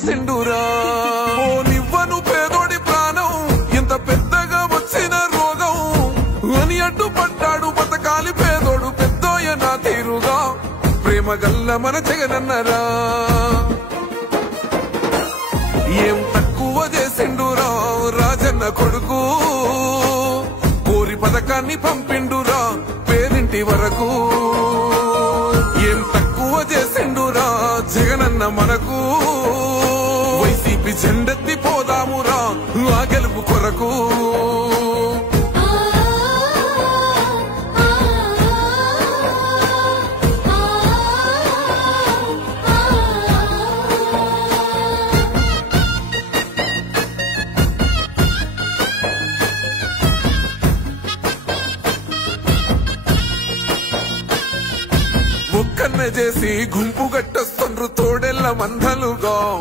సిండురా ఓ నివ్వను పేదోడి ప్రాణం ఇంత పెద్దగా వచ్చిన రోగం అని అడ్డుపడ్డాడు బతకాలి పేదోడు పెద్దోయ నా తీరుగా ప్రేమ గల్ల మన జగనన్నరా ఏం తక్కువ చేసిండురా రాజన్న కొడుకు కోరి పథకాన్ని పంపిండురా పేరింటి వరకు ఏం తక్కువ చేసిండురా జగనన్న మనకు వైసీపీ జెండెత్తి పోదామురా ఆ గెలుపు కొరకు ఒక్కన్న చేసి గుంపు గట్టొస్తుండ్రు తోడెల్ల మందలుగా